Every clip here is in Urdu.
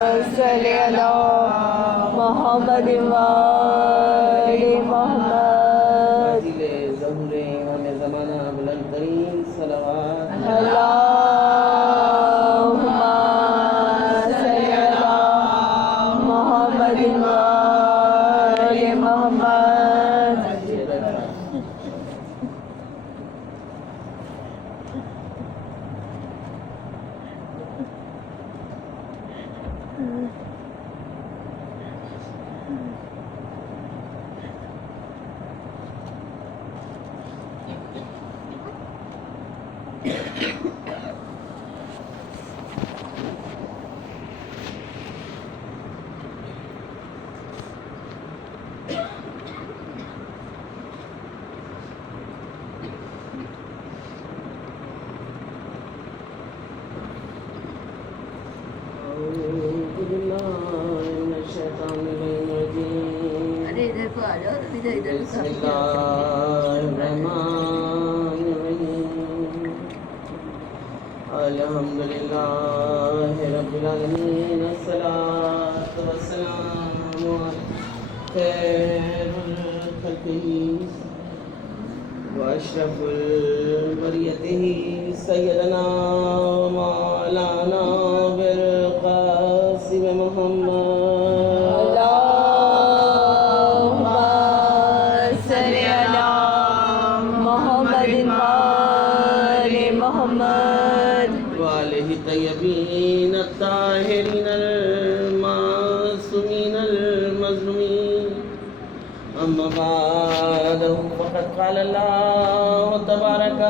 صلی اللہ محمد وآل محمد ظہور امام زمانہ بلند ترین صلوات اللہم صلی اللہ محمد وآل محمد. بسم اللہ الرحمن الرحیم الحمدللہ رب العالمین الصلاۃ والسلام علی خیر الخلق واشرف البریۃ سیدنا مولانا بالقاسم محمد طیبین الطاہرین المعصومین المظلومین اما بعد فقد قال اللہ تبارک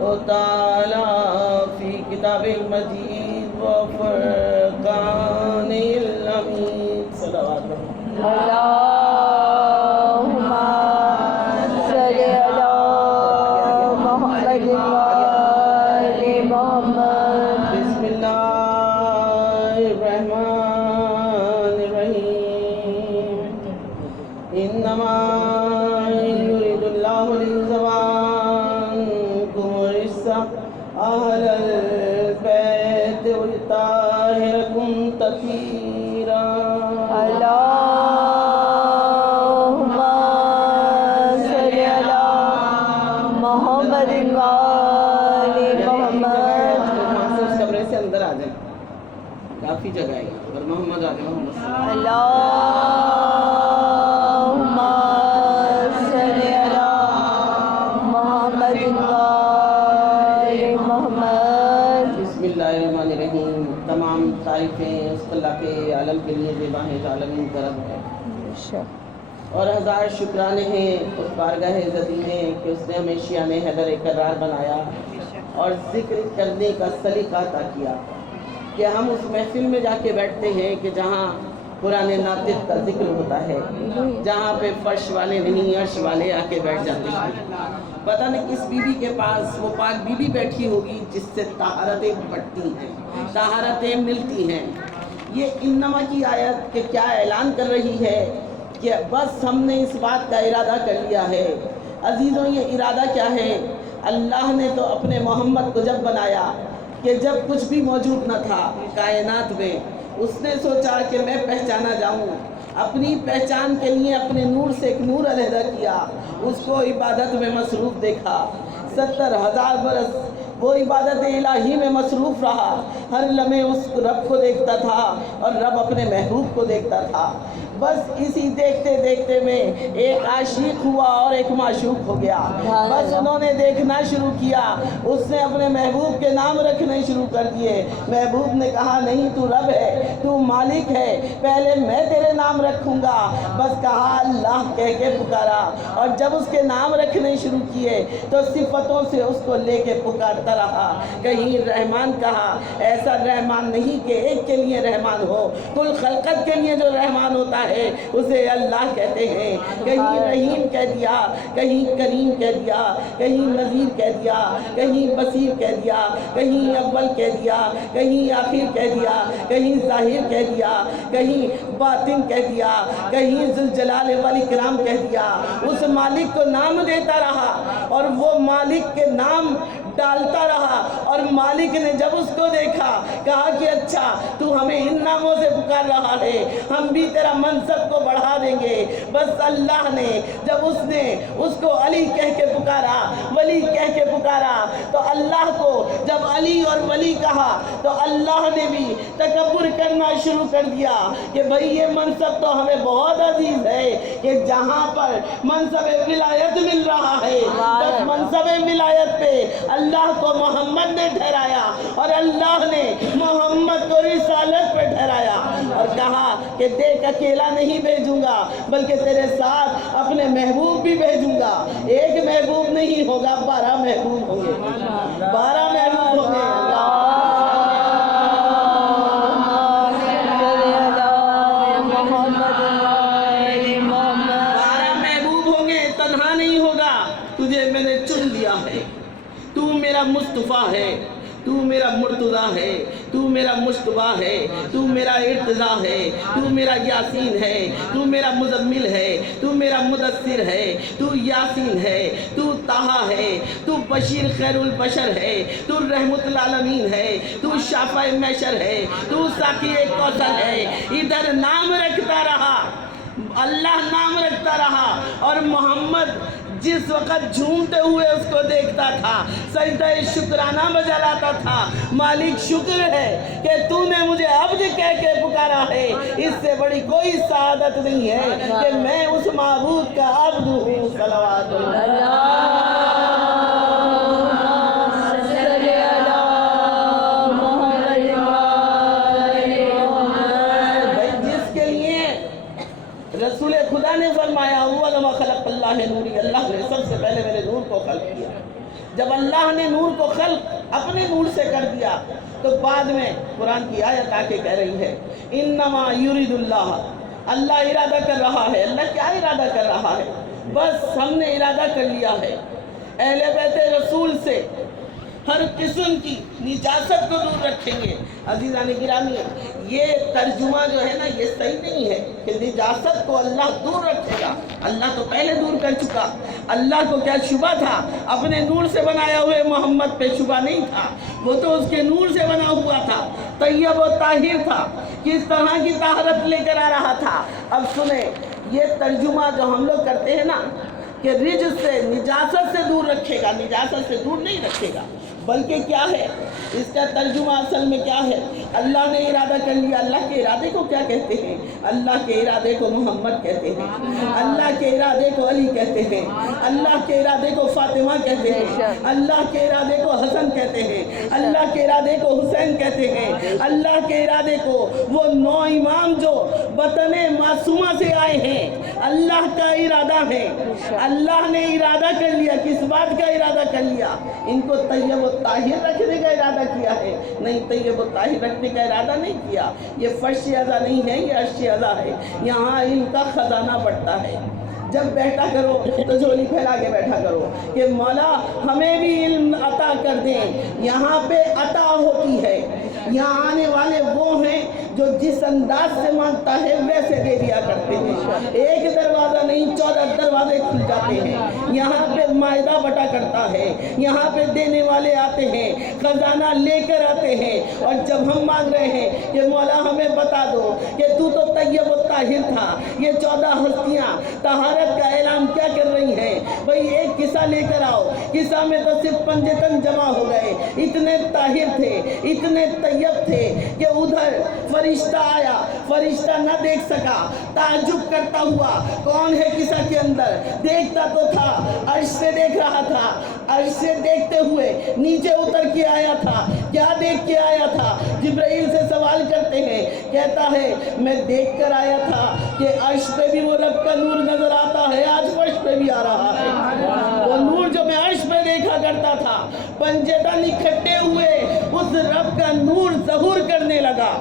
و تعالی فی کتاب المجید و فرقان الحمید. صلوات اللہم صلی اللہ محمد وآل محمد. بسم اللہ الرحمن الرحیم انما یرید اللہ لیذھب عنکم الرجس اہل البیت ویطہرکم تطہیرا. اللہم صلی اللہ محمد وآل محمد. کمرے سے اندر آ جائیں, کافی جگہ ہے اور محمد آ جائیں. محمد اللہم صلی اللہ محمد وآل محمد. بسم اللہ الرحمن الرحیم. تمام تعریفیں اس اللہ کے عالم کے لیے زیبا ہیں جو عالمین طرف ہے, اور ہزار شکرانے ہیں اس بارگاہ عزتی میں کہ اس نے ہمیں شیان حیدر کرار بنایا اور ذکر کرنے کا سلیقہ عطا کیا کہ ہم اس محفل میں جا کے بیٹھتے ہیں کہ جہاں قرآن ناطق کا ذکر ہوتا ہے, جہاں پہ فرش والے نہیں عرش والے آ کے بیٹھ جاتے ہیں. پتہ نہیں کس بی بی کے پاس وہ پاک بی بی بیٹھی ہوگی جس سے طہارتیں بڑھتی ہیں, طہارتیں ملتی ہیں. یہ انما کی آیت کہ کیا اعلان کر رہی ہے کہ بس ہم نے اس بات کا ارادہ کر لیا ہے. عزیزوں, یہ ارادہ کیا ہے؟ اللہ نے تو اپنے محمد کو جب بنایا کہ جب کچھ بھی موجود نہ تھا کائنات میں, اس نے سوچا کہ میں پہچانا جاؤں. اپنی پہچان کے لیے اپنے نور سے ایک نور علیحدہ کیا, اس کو عبادت میں مصروف دیکھا. 70,000 برس وہ عبادت الہی میں مصروف رہا, ہر لمحے اس رب کو دیکھتا تھا اور رب اپنے محبوب کو دیکھتا تھا. بس اسی دیکھتے دیکھتے میں ایک عاشق ہوا اور ایک معشوق ہو گیا. بس انہوں نے دیکھنا شروع کیا, اس نے اپنے محبوب کے نام رکھنے شروع کر دیے. محبوب نے کہا نہیں تو رب ہے, تو مالک ہے, پہلے میں تیرے نام رکھوں گا. بس کہا اللہ کہہ کے پکارا, اور جب اس کے نام رکھنے شروع کیے تو صفتوں سے اس کو لے کے پکارتا رہا. کہیں رحمان کہا, ایسا رحمان نہیں کہ ایک کے لیے رحمان ہو, کل خلقت کے لیے جو رحمان ہوتا ہے اسے اللہ کہتے ہیں. کہیں رحیم کہہ دیا, کہیں کریم کہہ دیا, کہیں نذیر کہہ دیا, کہیں بصیر کہہ دیا, کہیں اول کہہ دیا, کہیں آخر کہہ دیا, کہیں ظاہر کہہ دیا, کہیں باطن کہہ دیا, کہیں ذوالجلال والاکرام کہہ دیا. اس مالک کو نام دیتا رہا اور وہ مالک کے نام ڈالتا رہا، اور مالک نے جب اس کو دیکھا کہا کہ اچھا تو ہمیں ان ناموں سے پکار رہا ہے، ہم بھی تیرا منصب کو بڑھا دیں گے۔ بس اللہ نے جب اس کو علی کہہ کے پکارا، ولی کہہ کے پکارا، تو اللہ کو جب علی اور ولی کہا تو اللہ نے بھی تکبر کرنا شروع کر دیا کہ بھئی یہ منصب تو ہمیں بہت عزیز ہے کہ جہاں پر منصب ولایت مل رہا ہے، بس منصب ولایت پہ اللہ کو محمد نے ٹھہرایا اور اللہ نے محمد کو رسالت پہ ٹھہرایا، اور کہا کہ دیکھ اکیلا نہیں بھیجوں گا بلکہ تیرے ساتھ اپنے محبوب بھی بھیجوں گا۔ ایک محبوب نہیں ہوگا، 12 محبوب ہوں گے، 12 محبوب ہوں گے۔ تجھے میں نے چن لیا ہے، تو میرا مصطفیٰ ہے، تو میرا مرتضیٰ ہے، تو میرا مشتبہ ہے، تو میرا ارتضیٰ ہے، تو میرا یاسین ہے، تو میرا مزمل ہے، تو میرا مدثر ہے، تو یاسین ہے، تو طٰہٰ ہے، تو بشیر خیر البشر ہے، تو رحمت العالمین ہے، تو شافع محشر ہے، تو ساقی کوثر ہے۔ ادھر نام رکھتا رہا، اللہ نام رکھتا رہا، اور محمد جس وقت جھومتے ہوئے اس کو دیکھتا تھا سجدہ شکرانہ بجا لاتا تھا، مالک شکر ہے کہ تو نے مجھے عبد کہہ کے پکارا ہے، اس سے بڑی کوئی سعادت نہیں ہے کہ میں اس معبود کا عبد ہوں۔ صلوات رسول خدا نے فرمایا اول ما خلق اللہ نوری، اللہ نے سب سے پہلے میرے نور کو خلق کیا۔ جب اللہ نے نور کو خلق اپنے نور سے کر دیا تو بعد میں قرآن کی آیت آ کے کہہ رہی ہے انما یرید اللہ، اللہ ارادہ کر رہا ہے۔ اللہ کیا ارادہ کر رہا ہے؟ بس ہم نے ارادہ کر لیا ہے اہل بیت رسول سے ہر قسم کی نجاست کو دور رکھیں گے۔ عزیزان گرامی، یہ ترجمہ جو ہے نا یہ صحیح نہیں ہے کہ نجاست کو اللہ دور رکھے گا، اللہ تو پہلے دور کر چکا۔ اللہ کو کیا شبہ تھا؟ اپنے نور سے بنایا ہوئے محمد پہ شبہ نہیں تھا، وہ تو اس کے نور سے بنا ہوا تھا، طیب و طاہر تھا، کس طرح کی طہارت لے کر آ رہا تھا۔ اب سنیں، یہ ترجمہ جو ہم لوگ کرتے ہیں نا کہ رجس سے نجاست سے دور رکھے گا، نجاست سے دور نہیں رکھے گا، بلکہ کیا ہے اس کا ترجمہ اصل میں کیا ہے؟ اللہ نے ارادہ کر لیا۔ اللہ کے ارادے کو کیا کہتے ہیں؟ اللہ کے ارادے کو محمد کہتے ہیں، اللہ کے ارادے کو علی کہتے ہیں، اللہ کے ارادے کو فاطمہ کہتے ہیں، اللہ کے ارادے کو حسن کہتے ہیں، اللہ کے ارادے کو حسین کہتے ہیں، اللہ کے ارادے کو وہ 9 امام جو وطن معصومہ سے آئے ہیں اللہ کا ارادہ ہے۔ اللہ نے ارادہ کر لیا، کس بات کا ارادہ کر لیا؟ ان کو طیب و طاہر رکھنے کا ارادہ کیا ہے، نہیں طیب و طاہر رکھنے کا ارادہ نہیں کیا۔ یہ فرش اعضا نہیں ہے، یہ عرش اعضا ہے، یہاں علم کا خزانہ بڑھتا ہے۔ جب بیٹھا کرو تو جھولی پھیلا کے بیٹھا کرو کہ مولا ہمیں بھی علم عطا کر دیں۔ یہاں پہ عطا ہوتی ہے، یہاں آنے والے وہ ہیں جو جس انداز سے مانگتا ہے ویسے دے دیا کرتے ہیں۔ ایک دروازہ نہیں 14 دروازے کھل جاتے ہیں۔ یہاں پہ معاہدہ بٹا کرتا ہے، یہاں پہ دینے والے آتے ہیں، خزانہ لے کر آتے ہیں، اور جب ہم مانگ رہے ہیں کہ مولا ہمیں بتا دو کہ تو طیب و طاہر تھا، یہ 14 ہستیاں طہارت کا اعلان کیا کر رہی ہیں؟ بھئی ایک قصہ لے کر آؤ، قصہ میں تو صرف پنجتن جمع ہو گئے، اتنے طاہر تھے، اتنے طیب تھے کہ ادھر فرشتہ آیا، فرشتہ نہ دیکھ سکا، تعجب کرتا ہوا کون ہے قصہ کے اندر؟ دیکھتا تو تھا، عرش سے دیکھ رہا تھا، عرش سے دیکھتے ہوئے نیچے اتر کے آیا تھا۔ کیا دیکھ کے آیا تھا؟ جبرائیل سے سوال کرتے ہیں، کہتا ہے میں دیکھ کر آیا تھا کہ عرش پہ بھی وہ رب کا نور نظر آتا ہے، آج فرش پہ بھی آ رہا ہے۔ وہ نور جو میں عرش پہ دیکھا کرتا تھا، پنجتن اکٹھے ہوئے اس رب کا نور ظہور کرنے لگا۔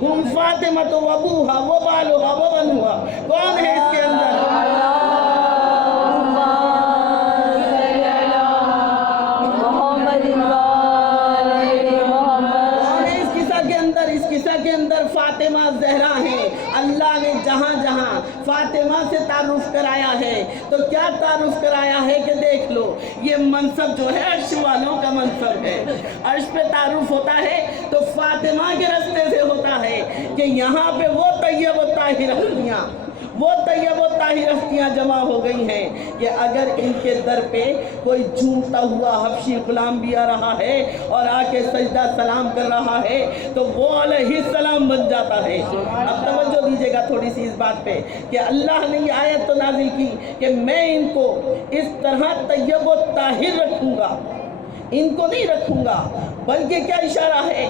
ہم فاطمہ تو ابوہا و بالوہا و بنوہا، کون ہے اس کے اندر؟ کون ہے اس قصہ کے اندر؟ اس قصہ کے اندر ادھر فاطمہ زہرا ہیں. اللہ نے جہاں جہاں فاطمہ سے تعارف کرایا ہے تو کیا تعارف کرایا ہے کہ دیکھ لو یہ منصب جو ہے عرش والوں کا منصب ہے. عرش پہ تعارف ہوتا ہے تو فاطمہ کے رستے سے ہوتا ہے کہ یہاں پہ وہ طیب و طاہر ہستیاں جمع ہو گئی ہیں کہ اگر ان کے در پہ کوئی جھومتا ہوا حبشی غلام بھی آ رہا ہے اور آ کے سجدہ سلام کر رہا ہے تو وہ علیہ السلام بن جاتا ہے. اب توجہ دیجیے گا تھوڑی سی اس بات پہ کہ اللہ نے یہ آیت تو نازل کی کہ میں ان کو اس طرح طیب و طاہر رکھوں گا. ان کو نہیں رکھوں گا بلکہ کیا اشارہ ہے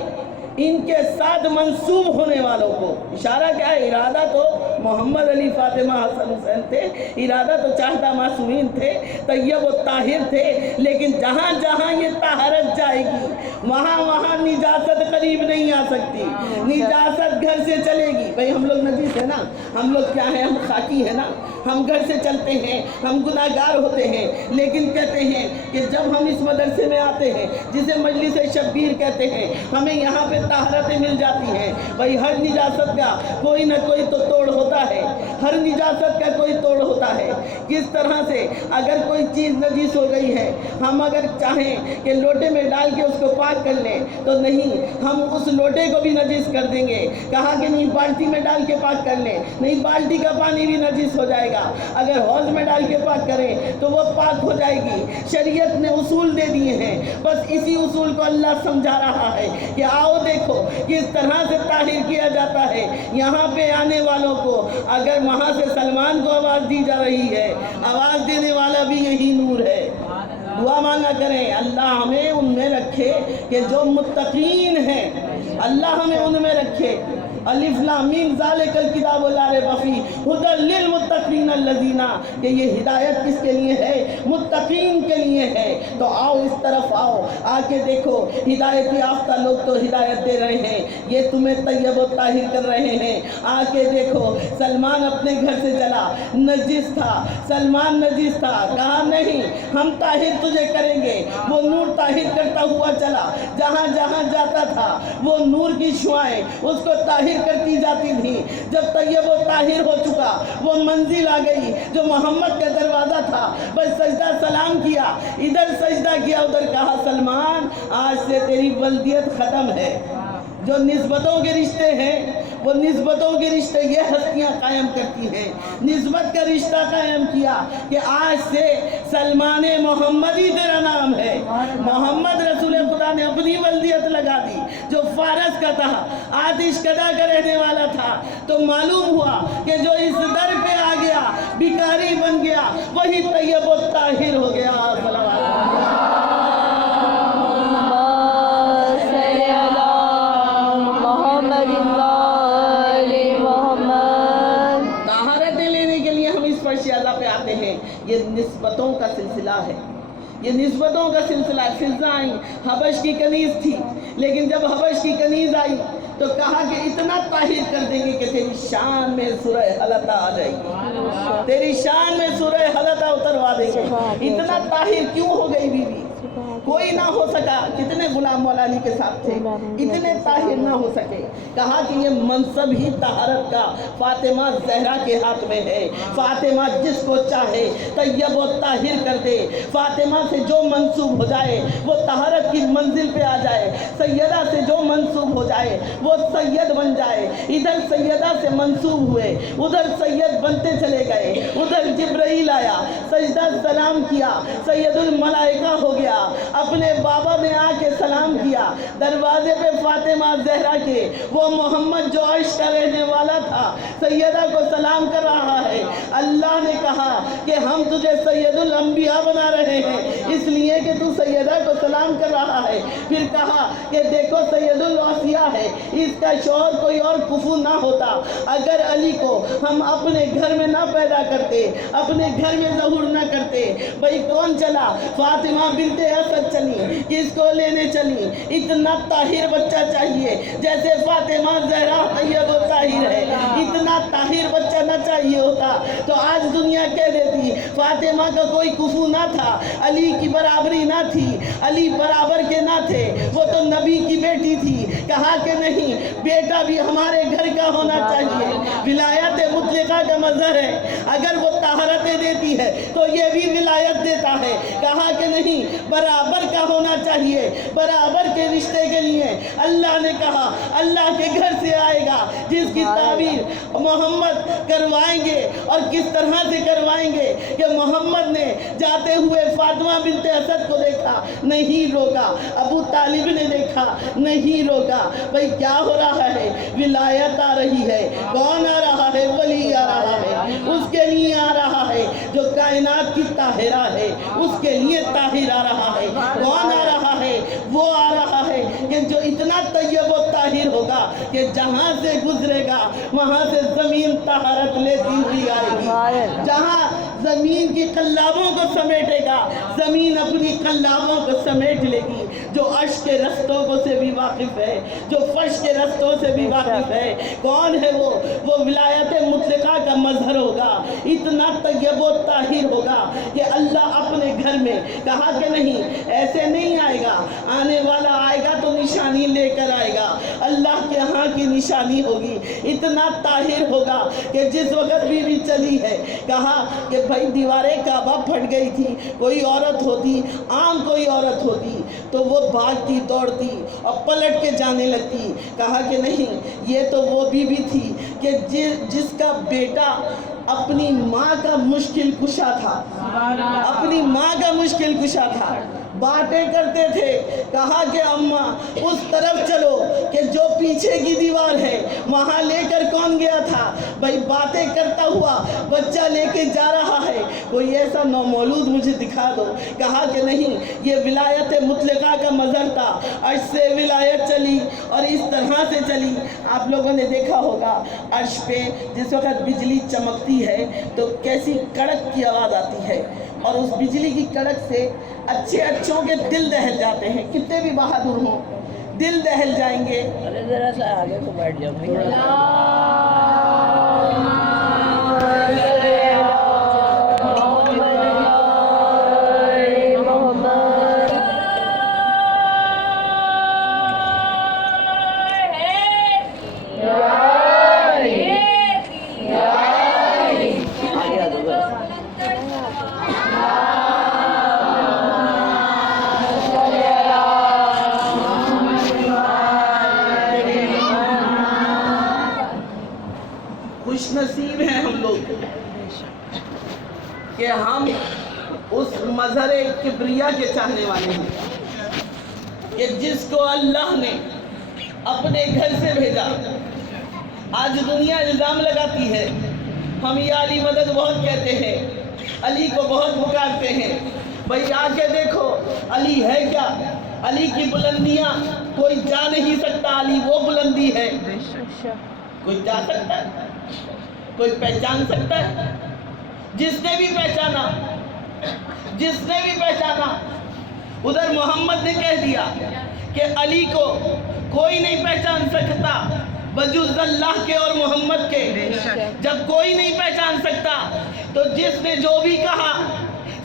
ان کے ساتھ منسوب ہونے والوں کو. اشارہ کیا ہے؟ ارادہ تو محمد علی فاطمہ حسن حسین تھے, ارادہ تو چاہتا معصومین تھے, طیب و طاہر تھے, لیکن جہاں جہاں یہ طہارت جائے گی وہاں وہاں نجاست قریب نہیں آ سکتی, نجاست گھر سے چلے گی. بھئی ہم لوگ نجیس ہیں نا, ہم لوگ کیا ہیں, ہم خاکی ہیں نا, ہم گھر سے چلتے ہیں, ہم گناہگار ہوتے ہیں, لیکن کہتے ہیں کہ جب ہم اس مدرسے میں آتے ہیں جسے مجلس شبیر کہتے ہیں, ہمیں یہاں پہ طہارتیں مل جاتی ہیں. بھئی ہر نجاست کا کوئی نہ کوئی تو توڑ ہوتا ہے, ہر نجاست کا کوئی توڑ ہوتا ہے. کس طرح سے اگر کوئی چیز نجیس ہو گئی ہے, ہم اگر چاہیں کہ لوٹے میں ڈال کے اس کو پاک کر لیں تو نہیں, ہم اس لوٹے کو بھی نجیس کر دیں گے. کہا کہ نہیں بالٹی میں ڈال کے پاک کر لیں, نہیں بالٹی کا پانی بھی نجیس ہو جائے گا. اگر حوض میں ڈال کے پاک کریں تو وہ پاک ہو جائے گی. شریعت نے اصول دے دیے ہیں, بس اسی اصول کو اللہ سمجھا رہا ہے کہ آؤ دیکھو کس طرح سے طاہر کیا جاتا ہے. یہاں پہ آنے والوں کو اگر وہاں سے سلمان کو آواز دی جا رہی ہے, آواز دینے والا بھی یہی نور ہے. دعا مانگا کریں اللہ ہمیں ان میں رکھے کہ جو متقین ہیں, اللہ ہمیں ان میں رکھے. الف لام میم ذالک الکتاب لا ریب فیہ ھدی للمتقین الذین, کہ یہ ہدایت کس کے لیے ہے؟ متقین کے لیے ہے. تو آؤ اس طرف آؤ, آ کے دیکھو ہدایت یافتہ لوگ تو ہدایت دے رہے ہیں, یہ تمہیں طیب و طاہر کر رہے ہیں. آ کے دیکھو سلمان اپنے گھر سے چلا, نجس تھا, سلمان نجس تھا, کہا نہیں ہم طاہر تجھے کریں گے. وہ نور طاہر کرتا ہوا چلا, جہاں جہاں جاتا تھا وہ نور کی شعائیں اس کو طاہر کرتی جاتی تھی. جب طیب و طاہر ہو چکا, وہ منزل آ گئی جو محمد کا دروازہ تھا, بس سجدہ سلام کیا, ادھر سجدہ کیا, ادھر کہا سلمان آج سے تیری ولدیت ختم ہے. جو نسبتوں کے رشتے ہیں وہ نسبتوں کے رشتے یہ ہستیاں قائم کرتی ہیں. نسبت کا رشتہ قائم کیا کہ آج سے سلمان محمدی تیرا نام ہے. محمد رسول خدا نے اپنی ولدیت لگا دی. جو فارس کا تھا, آتش کدا کا رہنے والا تھا, تو معلوم ہوا کہ جو اس در پہ آ گیا بھکاری بن گیا وہی طیب و طاہر ہو گیا. یہ نسبتوں کا سلسلہ ہے, یہ نسبتوں کا سلسلہ. فضا آئی, حبش کی کنیز تھی, لیکن جب حبش کی کنیز آئی تو کہا کہ اتنا طاہر کر دیں گے کہ تیری شان میں سورہ حلقہ آ جائے گی, تیری شان میں سورہ حلقہ اتروا دیں گے. اتنا طاہر کیوں ہو گئی بی بی؟ کوئی نہ ہو سکا. کتنے غلام مولا علی کے ساتھ تھے, اتنے طاہر نہ ہو سکے. کہا کہ یہ منصب ہی طہارت کا فاطمہ زہرا کے ہاتھ میں ہے. فاطمہ جس کو چاہے طیب و طاہر کر دے. فاطمہ سے جو منسوب ہو جائے وہ طہارت کی منزل پہ آ جائے. سیدہ سے جو منسوب ہو جائے وہ سید بن جائے. ادھر سیدہ سے منسوب ہوئے, ادھر سید بنتے چلے گئے. ادھر جبرائیل آیا, سجدہ سلام کیا, سید الملائکہ ہو گیا. اپنے بابا نے آ کے سلام کیا. دروازے پہ فاطمہ زہرا کے وہ محمد جو عرش کا رہنے والا تھا سیدہ کو سلام کر رہا ہے. اللہ نے کہا کہ ہم تجھے سید الانبیاء بنا رہے ہیں اس لیے کہ تو سیدہ کو سلام کر رہا ہے. پھر کہا کہ دیکھو سید الاوصیاء ہے, اس کا شوہر کوئی اور کفو نہ ہوتا. اگر علی کو ہم اپنے گھر میں نہ پیدا کرتے, اپنے گھر میں ظہور نہ کرتے, بھئی کون چلا؟ فاطمہ بنت اسد چلی, کس کو لینے چلی؟ اتنا طاہر بچہ چاہیے جیسے فاطمہ زہرا طیب و طاہر ہے. اتنا طاہر بچہ نہ چاہیے ہوتا تو آج دنیا کہہ دیتی فاطمہ کا کوئی کفو نہ تھا, علی کی برابری نہ تھی, علی برابر کے نہ تھے, وہ تو نبی کی بیٹی تھی. کہا کہ نہیں بیٹا بھی ہمارے گھر کا ہونا چاہیے. ولایت مطلقہ کا مظہر ہے. اگر وہ طہارتیں دیتی ہے تو یہ بھی ولایت دیتا ہے. کہا کہ نہیں برابر کا ہونا چاہیے, برابر کے رشتے کے لیے. اللہ نے کہا اللہ کے گھر سے آئے گا جس کی تعبیر محمد کروائیں گے. اور کس طرح سے کروائیں گے کہ محمد نے جاتے ہوئے فاطمہ بنت اسد کو دیکھا, نہیں روکا. ابو طالب نے دیکھا, نہیں روکا. بھئی کیا ہو رہا ہے؟ ولایت آ رہی ہے. کون آ رہا ہے؟ ولی آ رہا ہے. اس کے لیے آ رہا ہے جو کائنات کی طاہرہ ہے, اس کے لیے طاہر آ رہا ہے. کون آ رہا ہے؟ وہ آ رہا ہے کہ جو اتنا طیب و طاہر ہوگا کہ جہاں سے گزرے گا وہاں سے زمین طہارت لیتی ہوئی آئے گی. جہاں زمین کی قلابوں کو سمیٹے گا زمین اپنی قلابوں کو سمیٹ لے گی. جو عرش کے رستوں کو سے بھی واقف ہے, جو فرش کے رستوں سے بھی واقف ہے. کون ہے وہ ولایت مطلقہ کا مظہر ہوگا. اتنا طیب و طاہر ہوگا کہ اللہ اپنے گھر میں, کہا کہ نہیں ایسے نہیں آئے گا, آنے والا آئے گا تو نشانی لے کر آئے گا. اللہ کے ہاں کی نشانی ہوگی. اتنا طاہر ہوگا کہ جس وقت بھی چلی ہے, کہا کہ بھائی دیواریں کعبہ پھٹ گئی تھی, کوئی عورت ہوتی, عام کوئی عورت ہوتی تو وہ بھاگتی دوڑتی اور پلٹ کے جانے لگتی. کہا کہ نہیں یہ تو وہ بی بی تھی کہ جس کا بیٹا اپنی ماں کا مشکل کشا تھا, اپنی ماں کا مشکل کشا تھا. باتیں کرتے تھے, کہا کہ اماں اس طرف چلو کہ جو پیچھے کی دیوار ہے وہاں لے کر کون گیا تھا. بھائی باتیں کرتا ہوا بچہ لے کے جا رہا ہے, کوئی ایسا نومولود مجھے دکھا دو. کہا کہ نہیں یہ ولایت مطلقہ کا مظہر تھا. عرش سے ولایت چلی اور اس طرح سے چلی. آپ لوگوں نے دیکھا ہوگا عرش پہ جس وقت بجلی چمکتی ہے تو کیسی کڑک کی آواز آتی ہے, اور اس بجلی کی کڑک سے اچھے اچھوں کے دل دہل جاتے ہیں. کتنے بھی بہادر ہوں دل دہل جائیں گے. ذرا سا آگے کو بیٹھ جاؤ بھائی. خوش نصیب ہیں ہم لوگ کہ ہم اس مظہر کبریا کے چاہنے والے ہیں کہ جس کو اللہ نے اپنے گھر سے بھیجا. آج دنیا الزام لگاتی ہے, ہم یا علی مدد بہت کہتے ہیں, علی کو بہت پکارتے ہیں. بھئی آ کے دیکھو علی ہے کیا. علی کی بلندیاں کوئی جا نہیں سکتا. علی وہ بلندی ہے کوئی جا سکتا ہے, کوئی پہچان سکتا ہے. جس نے بھی پہچانا, جس نے بھی پہچانا, ادھر محمد نے کہہ دیا کہ علی کو کوئی نہیں پہچان سکتا بجز اللہ کے اور محمد کے. جب کوئی نہیں پہچان سکتا تو جس نے جو بھی کہا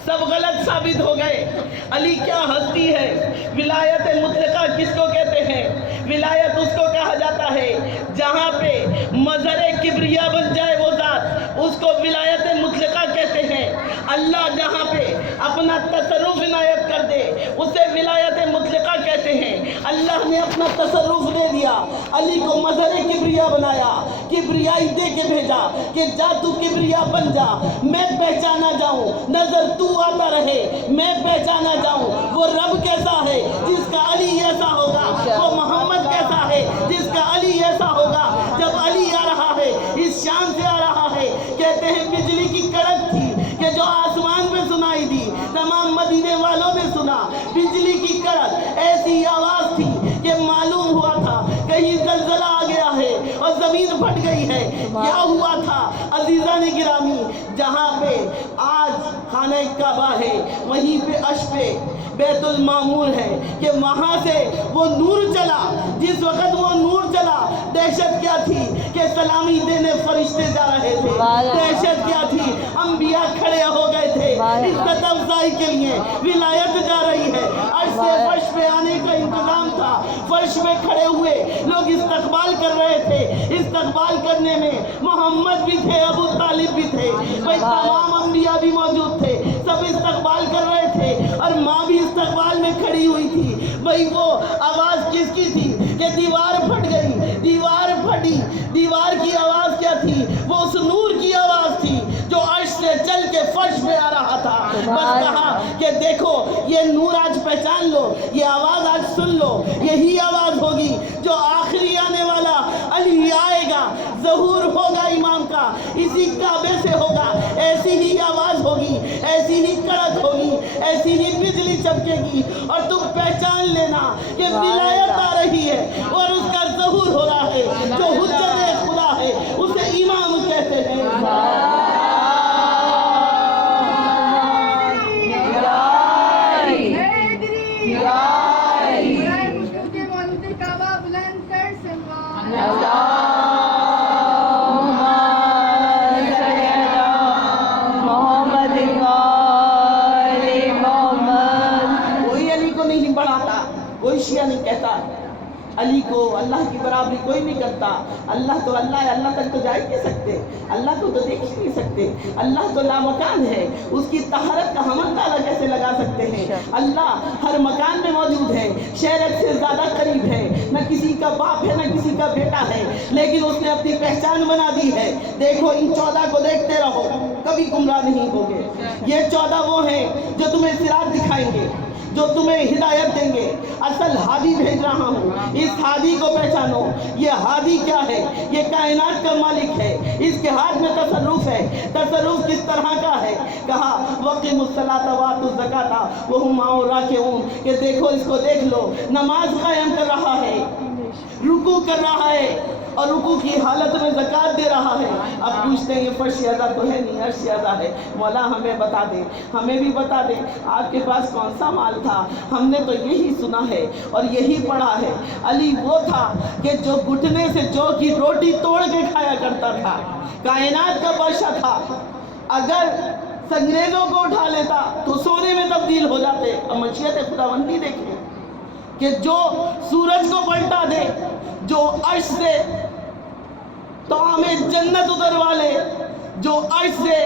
سب غلط ثابت ہو گئے. علی کیا ہستی ہے. ولایت مطلقہ کس کو کہتے ہیں؟ ولایت اس کو کہا جاتا ہے جہاں پہ مظہر کبریا بن جائے وہ ذات, اس کو ولایت مطلقہ کہتے ہیں. اللہ جہاں پہ اپنا تصرف عنایت کر دے اسے ولایت مطلقہ کہتے ہیں. اللہ نے اپنا تصرف دے دیا, علی کو مظہر کبریا بنایا, کبریائی دے کے بھیجا کہ جا تو کبریا بن جا, میں پہچانا جاؤں, نظر تو آتا رہے, میں پہچانا جاؤں. وہ رب کیسا ہے جس کا علی ایسا ہوگا, وہ محمد کیسا ہے جس کا علی ایسا ہوگا. جب علی آ رہا ہے اس شان سے آ رہا ہے, کہتے ہیں بجلی کی کڑک تھی کہ جو آسمان پہ سنائی دی, تمام مدینے والوں نے سنا. بجلی کی کڑک ایسی آواز تھی کہ معلوم ہوا تھا کہیں زلزلہ آ گیا ہے اور زمین پھٹ گئی ہے. کیا ہوا تھا عزیزان گرامی, جہاں پہ آج خانہ کعبہ ہے وہیں پہ عرش پہ بیت المعمور ہے کہ وہاں سے وہ نور چلا. جس وقت وہ نور چلا دہشت کیا تھی کہ سلامی دینے فرشتے جا رہے تھے. دہشت کیا تھی انبیاء کھڑے ہو گئے تھے عزت افزائی کے لیے. ولایت جا رہی ہے. عرش سے فرش پہ آنے کا انتظام تھا. فرش پہ کھڑے ہوئے لوگ استقبال کر رہے تھے. استقبال کرنے میں محمد بھی تھے, ابو طالب بھی تھے, بھائی تمام انبیاء بھی موجود تھے. سب استقبال کر رہے تھے اور ماں بھی استقبال میں کھڑی ہوئی تھی. بھائی وہ آواز کس کی تھی کہ دیوار پھٹ گئی, دیوار پھٹی. دیوار کی آواز کیا تھی؟ وہ اس نور کی آواز تھی جو عرش سے چل کے فرش پہ آ رہا تھا. بس کہا کہ دیکھو یہ نور آج پہچان لو, یہ آواز آج سن لو. یہی آواز ہوگی جو آخری آنے والا علی آئے گا, ظہور ہوگا امام کا, اسی کعبے سے ہوگا. ایسی ہی آواز ہوگی, ایسی ہی کڑک ہوگی, ایسی ہی بجلی چمکے گی, اور تم پہچان لینا کہ ولایت آ رہی ہے اور اس کا ظہور ہو رہا ہے. جو حجت خدا ہے اسے امام کہتے ہیں. کوئی علی کو نہیں بڑھاتا, کوئی شیعہ نہیں کہتا علی کو اللہ کی برابری کوئی نہیں کرتا. اللہ تو اللہ ہے, اللہ تک تو جا ہی نہیں سکتے, اللہ کو تو دیکھ ہی نہیں سکتے. اللہ تو لامکان ہے, اس کی طہارت کا ہم اندازہ کیسے لگا سکتے ہیں؟ اللہ ہر مکان میں موجود ہے, شہرت سے زیادہ قریب ہے. نہ کسی کا باپ ہے, نہ کسی کا بیٹا ہے, لیکن اس نے اپنی پہچان بنا دی ہے. دیکھو ان 14 کو دیکھتے رہو, کبھی گمراہ نہیں ہوگے. یہ 14 وہ ہیں جو تمہیں صراط دکھائیں گے, جو تمہیں ہدایت دیں گے. اصل ہادی بھیج رہا ہوں, اس ہادی کو پہچانو. یہ ہادی کیا ہے؟ یہ کائنات کا مالک ہے, اس کے ہاتھ میں تصرف ہے. تصرف کس طرح کا ہے؟ کہا وَقِمُوا الصَّلَاةَ وَآتُوا الزَّكَاةَ وَهُمْ مَعَهُ رَاكِعُونَ, کہ دیکھو اس کو دیکھ لو, نماز قائم کر رہا ہے, رکوع کر رہا ہے, اور رکوع کی حالت میں زکوٰۃ دے رہا ہے. اب پوچھتے ہیں یہ فرش اعضا تو ہے نہیں, عرش اعضا ہے. مولا ہمیں بتا دے, ہمیں بھی بتا دے آپ کے پاس کون سا مال تھا. ہم نے تو یہی سنا ہے اور یہی پڑھا ہے. علی وہ تھا کہ جو گھٹنے سے جو کی روٹی توڑ کے کھایا کرتا تھا, کائنات کا بادشاہ تھا. اگر انگریزوں کو اٹھا لیتا تو سونے میں تبدیل ہو جاتے. اب مشیت خداوندی دیکھیں کہ جو سورج کو پلٹا دے, جو عرش سے طعام جنت اتروا لے, جو عرش سے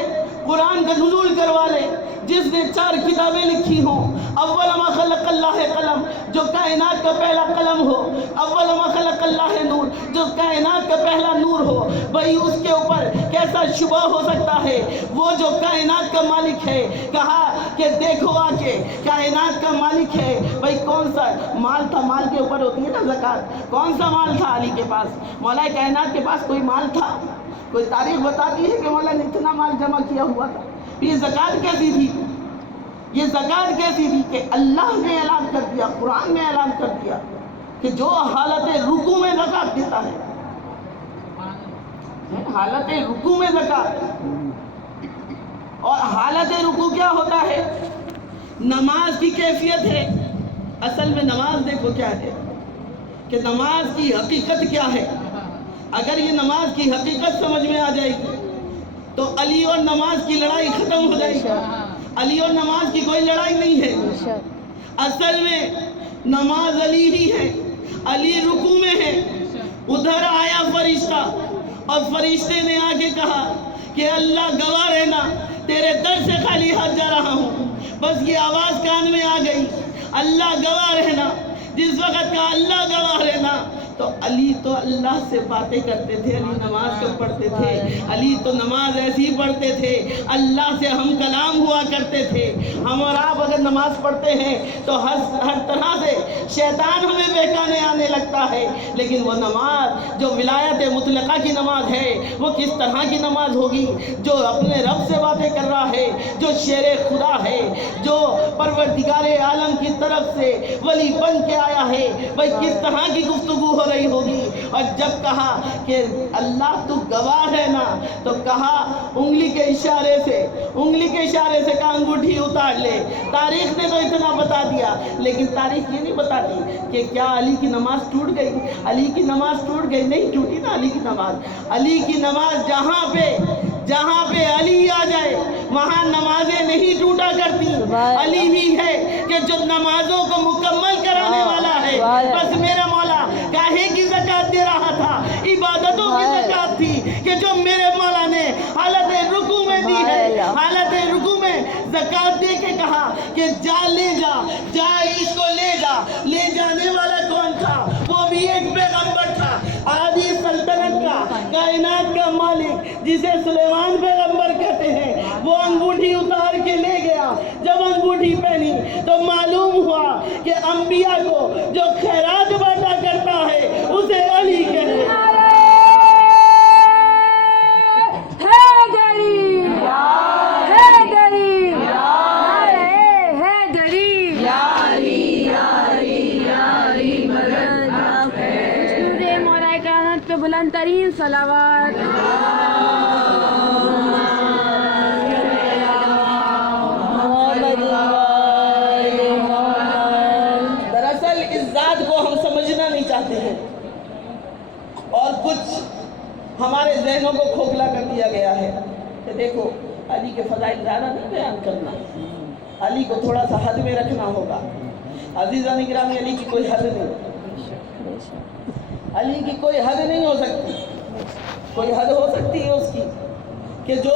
قرآن کا نزول کروا لے, جس نے 4 کتابیں لکھی ہوں. اول ما خلق اللہ قلم, جو کائنات کا پہلا قلم ہو. اول ما خلق اللہ نور, جو کائنات کا پہلا نور ہو. بھائی اس کے اوپر کیسا شبہ ہو سکتا ہے؟ وہ جو کائنات کا مالک ہے, کہا کہ دیکھو آ کے کائنات کا مالک ہے. بھائی کون سا مال تھا؟ مال کے اوپر ہوتی ہے نا زکوٰۃ. کون سا مال تھا علی کے پاس؟ مولا کائنات کے پاس کوئی مال تھا؟ کوئی تاریخ بتاتی ہے کہ مولا نے اتنا مال جمع کیا ہوا تھا؟ یہ زکوٰۃ کیسی تھی؟ یہ زکوٰۃ کیسی تھی کہ اللہ نے اعلان کر دیا, قرآن نے اعلان کر دیا کہ جو حالت رکوع میں زکوٰۃ دیتا ہے, حالت رکوع میں زکوٰۃ. اور حالت رکوع کیا ہوتا ہے؟ نماز کی کیفیت ہے. اصل میں نماز دیکھو کیا ہے, کہ نماز کی حقیقت کیا ہے. اگر یہ نماز کی حقیقت سمجھ میں آ جائے گی تو علی اور نماز کی لڑائی ختم ہو جائے گی. علی اور نماز کی کوئی لڑائی نہیں ہے. اصل میں نماز علی ہی ہے. علی رکوع میں ہے. ادھر آیا فرشتہ اور فرشتے نے آ کے کہا کہ اللہ گواہ رہنا, تیرے در سے خالی ہاتھ جا رہا ہوں. بس یہ آواز کان میں آ گئی, اللہ گواہ رہنا. جس وقت کا اللہ گواہ رہنا, تو علی تو اللہ سے باتیں کرتے تھے, علی نماز کب پڑھتے تھے؟ علی تو نماز ایسی ہی پڑھتے تھے, اللہ سے ہم کلام ہوا کرتے تھے. ہم اور آپ اگر نماز پڑھتے ہیں تو ہر طرح سے شیطان ہمیں بہکانے آنے لگتا ہے. لیکن وہ نماز جو ولایت مطلقہ کی نماز ہے, وہ کس طرح کی نماز ہوگی؟ جو اپنے رب سے باتیں کر رہا ہے, جو شیر خدا ہے, جو پروردگار عالم کی طرف سے ولی بن کے آیا ہے. بھائی کس طرح کی گفتگو ہو رہی ہوگی؟ اور جب کہا کہ اللہ تو گواہ ہے نا, تو کہا انگلی کے اشارے سے کہا انگوٹھی اتار لے. تاریخ نے تو اتنا بتا دیا, لیکن تاریخ یہ نہیں بتاتی کہ کیا علی کی نماز ٹوٹ گئی. علی کی نماز ٹوٹ گئی نہیں, ٹوٹی نا علی کی نماز. علی کی نماز جہاں پہ جہاں پہ علی آ جائے وہاں نمازیں نہیں ٹوٹا کرتی. علی ہی ہے کہ جو نمازوں کو مکمل کرانے والا ہے. بس میرا مولا کاہے کی زکوٰۃ دے رہا تھا؟ عبادتوں کی زکوٰۃ تھی کہ جو میرے مولا نے حالت رکوع میں دی ہے. حالت رکوع میں زکوٰۃ دے کے کہا کہ جا لے جا اس کو لے جا. لے جانے والا کون تھا؟ وہ بھی ایک پیغمبر تھا. آدھی سلطنت کا، کائنات کا مالک جسے سلیمان پیغمبر کہتے ہیں، وہ انگوٹھی اتار کے لے گیا. جب انگوٹھی پہنی تو معلوم ہوا کہ انبیاء کو جو خیرات بانٹا کرتا ہے اسے علی کہتے ہیں. بلند ترین صلوات. دراصل اس ذات کو ہم سمجھنا نہیں چاہتے ہیں اور کچھ ہمارے ذہنوں کو کھوکھلا کر دیا گیا ہے کہ دیکھو علی کے فضائل زیادہ نہیں بیان کرنا، علی کو تھوڑا سا حد میں رکھنا ہوگا. عزیزان گرامی، علی کی کوئی حد نہیں، علی کی کوئی حد نہیں ہو سکتی. کوئی حد ہو سکتی ہے اس کی کہ جو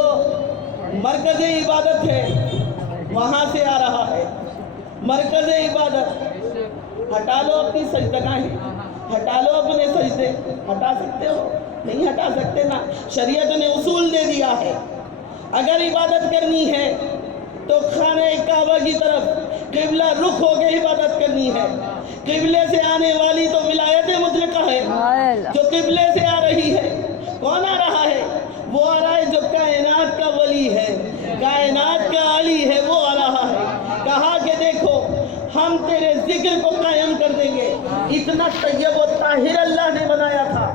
مرکز عبادت ہے وہاں سے آ رہا ہے. مرکز عبادت ہٹا لو اپنی سجدگاہیں، ہٹا لو اپنے سجدے. ہٹا سکتے ہو؟ نہیں ہٹا سکتے نا. شریعت نے اصول دے دیا ہے. اگر عبادت کرنی ہے تو خانہ کعبہ کی طرف قبلہ رخ ہو کے عبادت کرنی ہے. قبلے سے آنے والی تو ولایت مطلقہ ہے جو قبلے سے آ رہی ہے. کون آ رہا ہے؟ وہ آ رہا ہے جو کائنات کا ولی ہے، کائنات کا علی ہے، وہ آ رہا ہے. کہا کہ دیکھو ہم تیرے ذکر کو قائم کر دیں گے. اتنا طیب و طاہر اللہ نے بنایا تھا.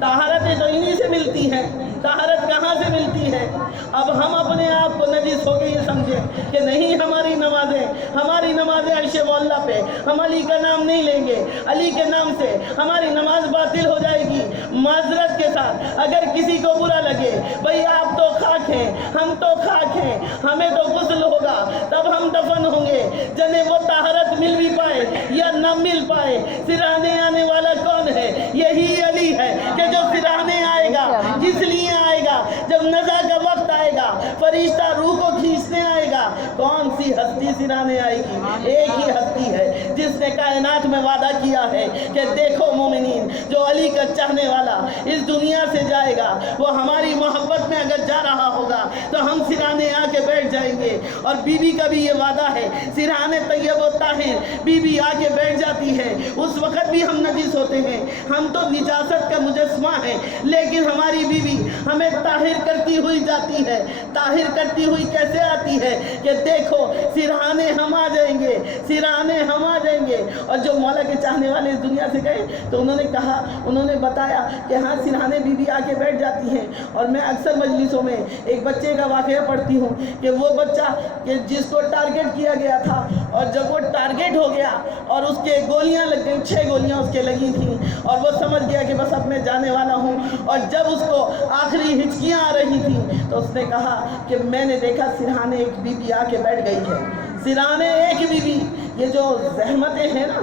طہارتیں تو انہی سے ملتی ہیں. طہارت کہاں سے ملتی ہے؟ اب ہم اپنے آپ کو نجس ہو کے یہ سمجھیں کہ نہیں ہماری نمازیں عرش مولا پہ ہم علی کا نام نہیں لیں گے، علی کے نام سے ہماری نماز باطل ہو جائے گی. معذرت کے ساتھ اگر کسی کو برا لگے، بھئی آپ تو خاک ہیں، ہم تو خاک ہیں، ہمیں تو غسل ہوگا تب ہم دفن ہوں گے. جنہیں وہ طہارت مل بھی پائے یا نہ مل پائے، سرانے آنے والا کون ہے؟ یہی علی ہے کہ جو سرانے آئے گا. کس لیے آئے گا؟ جب نزا کا وقت آئے گا، فرشتہ روح کو کھینچنے آئے گا. کون سی ہستی سرانے آئے گی؟ ایک ہی ہستی ہے جس نے کائنات میں وعدہ کیا ہے کہ دیکھو مومنین، جو علی کا چاہنے والا اس دنیا سے جائے گا، وہ ہماری محبت میں اگر جا رہا ہوگا تو ہم سرانے آ کے بیٹھ جائیں گے. اور بی بی کا بھی یہ وعدہ ہے، سرانے طیب و طاہر بی بی آ کے بیٹھ جاتی ہے. اس وقت بھی ہم نجس ہوتے ہیں. ہم تو نجاست کا مجسمہ ہیں، لیکن ہماری بی بی ہمیں طاہر کرتی ہوئی جاتی ہے. طاہر کرتی ہوئی کیسے آتی ہے کہ دیکھو سرہانے ہم آ جائیں گے، سرہانے ہم آ جائیں گے. اور جو مولا کے چاہنے والے اس دنیا سے گئے تو انہوں نے بتایا کہ ہاں سرہانے بی بی آ کے بیٹھ جاتی ہیں. اور میں اکثر مجلسوں میں ایک بچے کا واقعہ پڑھتی ہوں کہ وہ بچہ کہ جس کو ٹارگٹ کیا گیا تھا، اور جب وہ ٹارگٹ ہو گیا اور اس کے گولیاں لگ گئیں، 6 گولیاں اس کے لگی تھیں، اور وہ سمجھ گیا کہ بس اب میں جانے والا ہوں. اور جب اس کو آخری ہچکیاں آ رہی تھیں تو اس نے کہا کہ میں نے دیکھا سرہانے ایک بی بی آ کے بیٹھ گئی ہے. سرہانے ایک بی بی. یہ جو زحمتیں ہیں نا،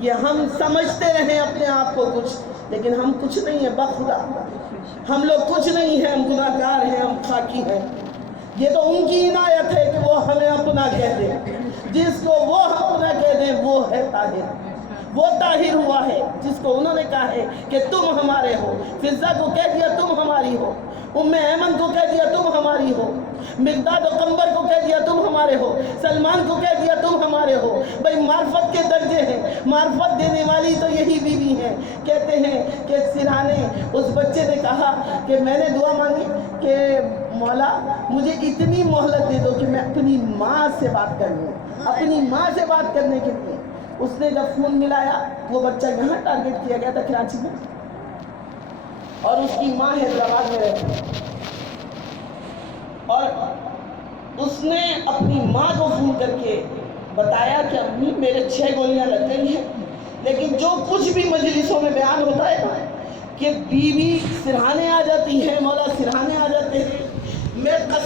یہ ہم سمجھتے رہیں اپنے آپ کو کچھ، لیکن ہم کچھ نہیں ہیں. بخدا ہم لوگ کچھ نہیں ہیں، ہم گناہ گار ہیں، ہم خاکی ہیں. یہ تو ان کی عنایت ہے کہ وہ ہمیں اپنا کہہ دیں. جس کو وہ اپنا کہہ دیں وہ ہے طاہر. وہ طاہر ہوا ہے جس کو انہوں نے کہا ہے کہ تم ہمارے ہو. فضہ کو کہہ دیا تم ہماری ہو، ام ایمن کو کہہ دیا تم ہماری ہو، مقداد و قنبر کو کہہ دیا تم ہمارے ہو، سلمان کو کہہ دیا تم ہمارے ہو. بھئی معرفت کے درجے ہیں، معرفت دینے والی تو یہی بی بی ہیں. کہتے ہیں کہ سرہانے اس بچے نے کہا کہ میں نے دعا مانگی کہ مولا مجھے اتنی مہلت دے دو کہ میں اپنی ماں سے بات کر لوں. اپنی ماں سے بات کرنے کے لیے اس نے جب فون ملایا، وہ بچہ یہاں ٹارگٹ کیا گیا تھا کراچی میں، اور اس کی ماں حیدرآباد میں رہتی. اور اس نے اپنی ماں کو فون کر کے بتایا کہ امی میرے 6 گولیاں لگ گئی ہیں. لیکن جو کچھ بھی مجلسوں میں بیان ہوتا ہے کہ بیوی سرہانے آ جاتی ہے، مولا سرہانے آ جاتے ہیں،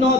9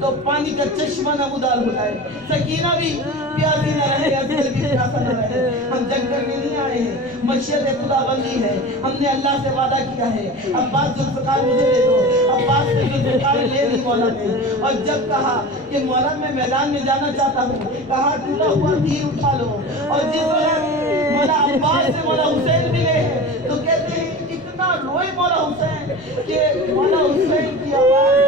تو پانی کا چشمہ نمودار ہوتا ہے. سکینہ بھی پیاسی نہ رہے, اصغر بھی پیاسا نہ رہے. ہم جنگ کرنے نہیں آئے ہیں, مشیت خدا بندی ہے. ہم نے اللہ سے وعدہ کیا ہے, عباس ذوالفقار مجھے دے دو. عباس نے ذوالفقار لے لی مولا نے, اور جب کہا کہ مولا میں میدان میں جانا چاہتا ہوں, کہا ٹوٹا ہوا تیر اٹھا لو. اور جس وقت مولا عباس سے مولا حسین ملے ہیں تو کہتے ہیں اتنا روئے مولا حسین کہ مولا حسین کی آواز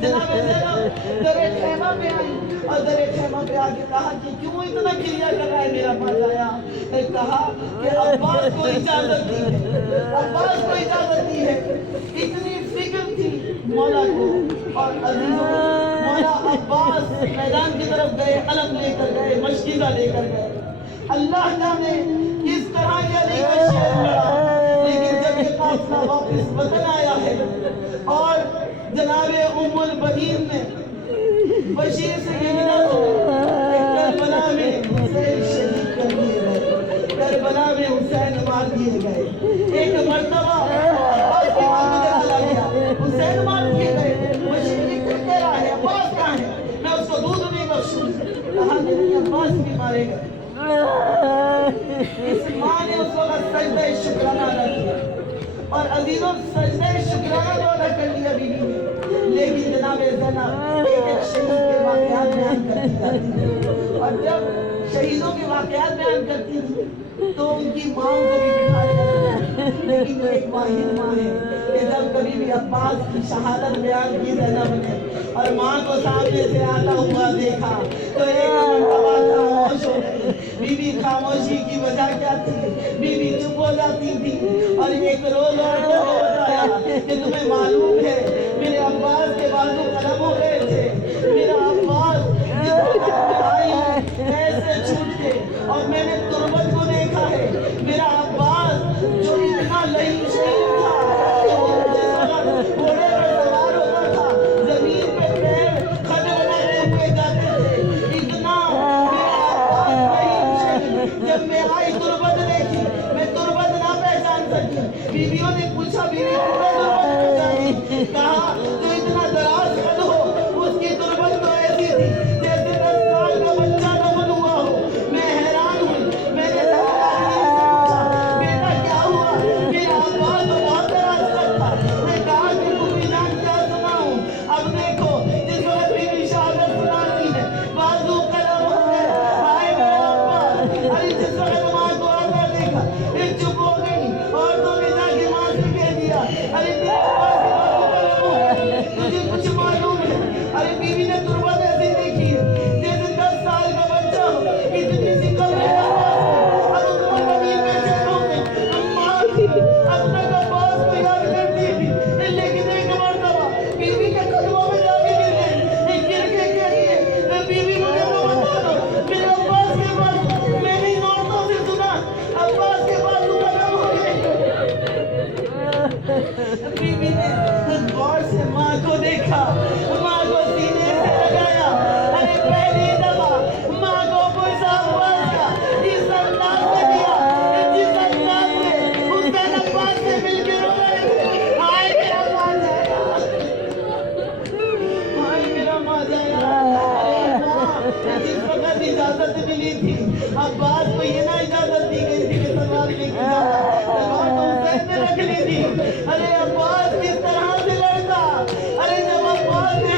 جناب زینب در خیمہ میں آئی, اور در خیمہ پہ آ کے کہا کہ کیوں اتنا کریا کر رہا ہے میرا ماجایا. کہا کہ عباس کو اجازت دی ہے, عباس کو اجازت دی ہے. اتنی فکر تھی مولا کو. اور عزیزوں, مولا عباس میدان کی طرف گئے, علم لے کر گئے, مشکیزہ لے کر گئے. اللہ جانے کس طرح یہ علی کا شیر لڑا, لیکن جب یہ قافلہ واپس وطن آیا ہے اور جناب ام البنین نے بشیر سے یہ ندا سنی کہ کربلا میں حسین شہید کر دیے گئے, کربلا میں حسین مار دیے گئے. ایک مرتبہ عباس کی ماں کو چلا گیا, حسین مار دیے گئے. بشیر یہ کیا کہہ رہا ہے, عباس کہاں ہے, میں اس کو دودھ نہیں بخشوں. کہا کہ نہیں, عباس بھی مارے گئے. اس ماں نے اس وقت سجدہ شکرانہ ادا کیا, اور عزیزوں سجدہ شکرانہ تو ادا کر لیا بی بی نے. لیکن جناب زینب ایک شہید کے واقعات بیان کرتی جاتی ہے, اور جب شہیدوں کے واقعات بیان کرتی تھی تو ان کی ماں کو بھی بٹھایا جاتا ہے. لیکن وہ ایک واحد ماں ہے کہ جب کبھی بھی عباس کی شہادت بیان کی زینب نے اور ماں کو سامنے سے آتا ہوا دیکھا تو ایک مرتبہ خاموش ہو گئی. بی بی خاموشی کی وجہ کیا تھی, بی بی چپ ہو جاتی تھی اور ایک روز اور کو بتایا کہ تمہیں معلوم ہے میرے عباس کے بازو قلم ہو گئے تھے. میرا عباس جس وقت میں آئی ایسے چھوٹ کے, اور میں نے تربت کو دیکھا ہے. میرا عباس جو اتنا لئیم شہید تھا کہ وہ جس وقت گھوڑے پر سوار ہوتا تھا زمین پہ پیر خط بناتے ہوئے جاتے تھے. اتنا میرا عباس لئیم شہید. جب میں آئی تربت دیکھی, میں تربت نہ پہچان سکی. بیویوں نے پوچھا بیوی تمہیں تربت پہچانی؟ کہا جو اتنا دراز قد ہو اس کی تربت تو ایسی تھی جیسے 10 سال کا بچہ دفن ہوا ہو. میں حیران ہوئی. میں نے پوچھا بیٹا کیا ہوا؟ میرا عباس تو بہت دراز قد تھا. میں کہا کہ تمہیں جان کیا سناؤں. اب دیکھو جس وقت بیوی شہادت سنانی ہے بازو قلم ہو گئے. ہائے میرا عباس. ارے جس وقت ماں کو آتا دیکھا پھر چپ ہو گئی. عورتوں نے جا کے ماں سے کہہ دیا ارے تیرے عباس کے بازو قلم ہو گئے, تجھے کچھ معلوم ہے؟ ارے بیوی نے تربت ایسی دیکھی ہے جیسے 10 سال کا بچہ ہو. اتنی سی قبر ہے عباس میں. اب عمر بنین میں چین ہو گئے. ماں تھی اب تک عباس کو یاد کرتی تھی, لیکن ایک مرتبہ بیوی کے قدموں میں جا کے گر گئی. گر کے کہتی ہے بیوی مجھے تو بتا دو میرے عباس کے بازو. میں نے ان عورتوں سے سنا عباس کے بازو قلم ہو گئے. بیوی نے غور سے ماں کو دیکھا, ماں کو سینے سے لگایا. ارے پہلی دفعہ ماں کو پوچھا عباس کا اس انداز سے دیا جس انداز سے حسین عباس سے مل کے رو رہے تھے. ہائے میرا ماجایا, ہائے میرا ماجایا. ارے ماں جس وقت اجازت ملی تھی عباس کو یہ نہ اجازت دی گئی تھی کہ تلوار لے کے جاتا, تلوار تو حسین نے رکھ لی تھی. ارے عباس کس طرح سے لڑتا. ارے جب عباس نے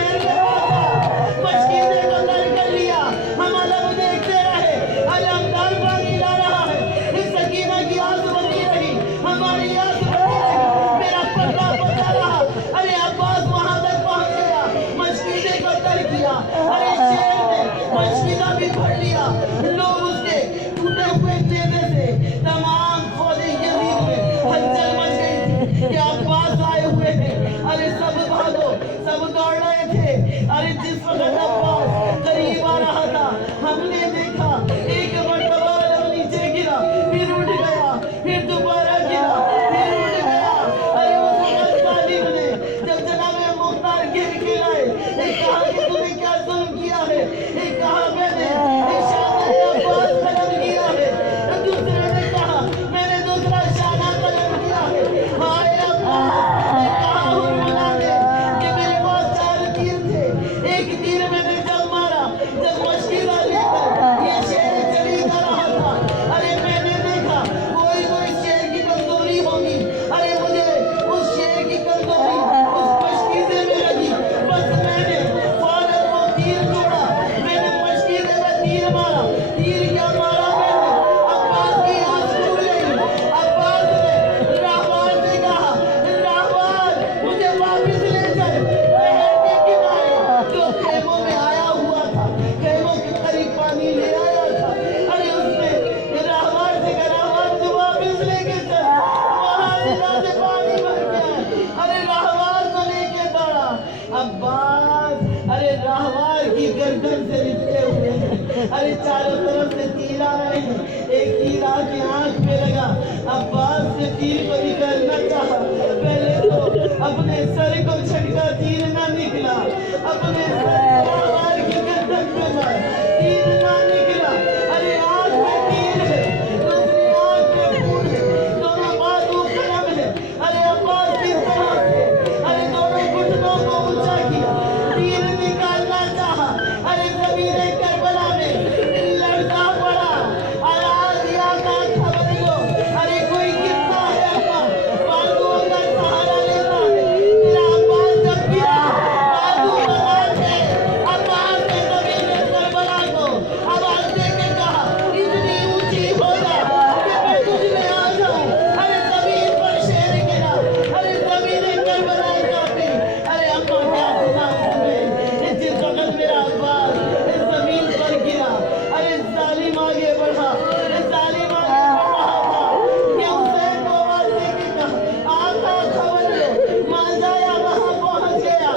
مشکیزے کو تر کر لیا ہم علم دیکھتے رہے. علمدار پانی لا رہا ہے, اس سکینہ کی آس بنی رہی, ہماری آس بنی رہی. میرا پردہ پتا رہا. ارے عباس وہاں تک پہنچ گیا, مشکیزے کو تر کیا. ارے شیر نے مشکیزہ بھی پڑھ لیا. لوگ اس کے ٹوٹے ہوئے نیزے سے تمام فوج یزید میں ہلچل مچ گئی تھی کہ عباس آئے ہوئے ہیں. ارے سب بھاگو, سب دوڑ رہے تھے. ارے جس وقت عباس قریب آ رہا تھا ہم نے دیکھا ایک مرتبہ علم نیچے گرا, پھر اٹھ گیا, پھر دوبارہ گرا, پھر اٹھ گیا. ارے اس وقت طالب نے جب جناب مختار گر کے لائے کہا کہ تم نے کیا ظلم کیا ہے. کہا میں نے شانہ عباس قلم کیا ہے. دوسرے نے کہا میں نے دوسرا شانہ قلم کیا ہے. ہائے عباس, کہا ہوں منا دے کہ میرے پاس 4 تیر عباس ارے راہوار کی گردن سے لپٹے ہوئے ہیں، ارے چاروں طرف سے تیر آ رہے ہیں، ایک تیر آ کے آنکھ پہ لگا، عباس نے تیر کو نکالنا چاہا، پہلے تو اپنے سر کو چھٹکا، تیر نہ نکلا، اپنے سر کو راہوار کی گردن پہ مار، تیر نہ نکلا، ارے آنکھ میں تیر ہے، دوسری آنکھ میں خون ہے، دونوں بازو قلم ہے، ارے عباس کس طرح سے ارے دونوں گھٹنوں کو اونچا کیا، تیر نکالنا چاہا، ارے زمین کربلا میں لڑکا پڑا، آواز دیا کا خبر لو، ارے کوئی گرتا ہے اپا، بازوؤں کا سہارا لیتا ہے، تیرا عباس جب گرا، بازو بغار ہے، عباس نے زمین کربلا کو آواز دے کے کہا، اتنی اونچی ہو جا کہ میں تجھ میں آ جاؤں، ارے زمین پر شیر گرا، ارے زمین کربلا کانپی، ارے اما کیا سناؤں تمہیں، جس وقت میرا عباس اس زمین پر گرا، ارے ظالم آگے بڑھا، ظالم آگے بڑھ رہا تھا کہ حسین کو آواز دے کے کہا، آقا خبر لو، مانجایا وہاں پہنچ گیا،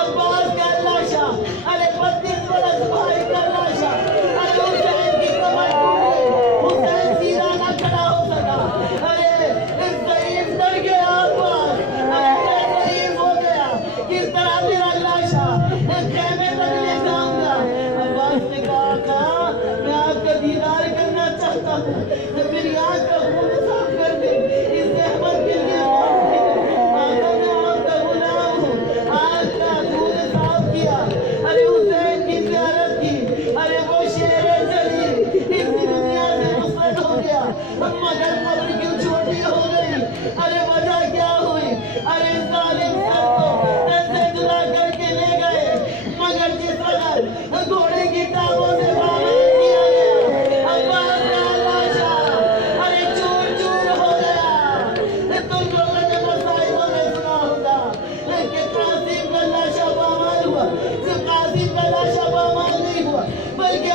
عباس کا لاشا، ارے 32 برس بھائی کا لاشا، ارے حسین کی کمر ٹوٹ گئی، حسین سیدھا نہ کھڑا ہو سکا، ارے ضعیف ڈر گیا عباس، ارے میں ضعیف ہو گیا، کس طرح میرا لاشا خیمے تک لے جاؤں گا، عباس نے کہا آقا میں آپ کا دیدار کرنا چاہتا ہوں، میری آنکھ کا خون صاف کر دیں، اس زحمت کے لیے معافی ہے، آقا میں آپ کا غلام ہوں، آنکھ کا خون صاف کیا، ارے حسین کی زیارت کی، ارے وہ شیر جلیل اس دنیا سے رخصت ہو گیا، مگر قبر کیوں چھوٹی ہو گئی، ارے وجہ کیا ہوئی، ارے ظالم سر کو سے جدا کر کے لے گئے، مگر جس وقت گھوڑے کی ٹانگوں سے باہر کیا گیا، عباس کا لاشا ارے چور چور ہو گیا، تم لوگوں نے مسائلوں میں سنا ہوگا کہ قاسم کا لاشا پامال ہوا، صرف قاسم کا لاشا پامال نہیں ہوا بلکہ